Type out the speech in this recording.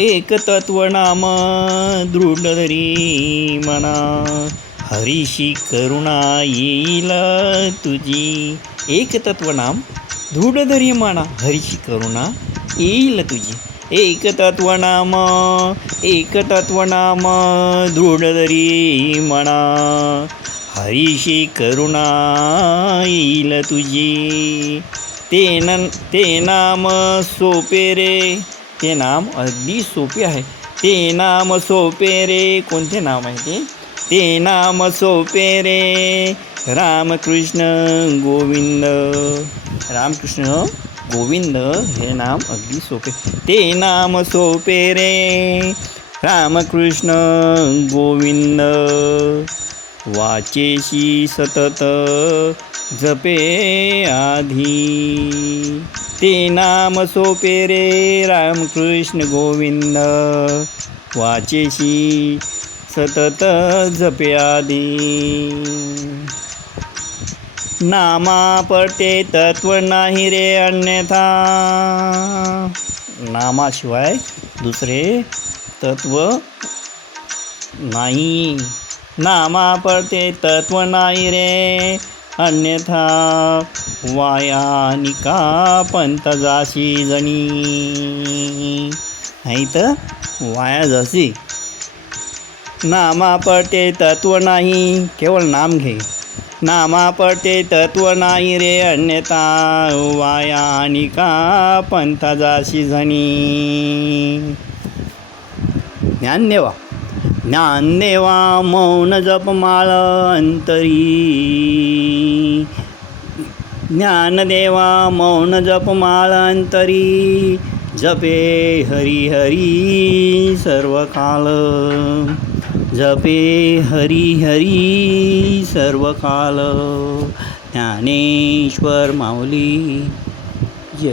एक तत्वनाम दृढ धरी मना, हरीशी करुणा येईल तुझी. एक तत्वनाम दृढ धरी मना, हरीशी करुणा येईल तुझी. एक तत्वनाम दृढ धरी मना, हरीशी करुणा येईल तुझी. ते नाम सोपे रे, ते नाम अगदी सोपे आहे. ते नाम सोपे रे, कोणते नाम आहे ते? ते नाम सोपे रे, रामकृष्ण गोविंद. रामकृष्ण गोविंद हे नाम अगदी सोपे. ते नाम सोपे रे, रामकृष्ण गोविंद. वाचेशी सतत जपे आधी. ते नाम सोपे रे, रामकृष्ण गोविंद. वाचेशी सतत जपे आधी. नामा पडते तत्व नाही रे अन्यथा. नामाशिवाय दुसरे तत्व नाही. नामा पडते तत्व नाही रे अन्यथा, वायानिका पंथ जाशी जणी. नाही तर वाया जाशी. नामा पडते तत्व नाही, केवळ नाम घे. नामा पडते तत्व नाही रे अन्यथा, वायानिका पंथ जाशी जणी. ज्ञानदेवा ज्ञानदेवा मौन जपमाळ अंतरी. ज्ञानदेवा मौन जपमाळ अंतरी, जपे हरी हरी सर्व काल. जपे हरी हरी सर्व काल. ज्ञानेश्वर माऊली जय.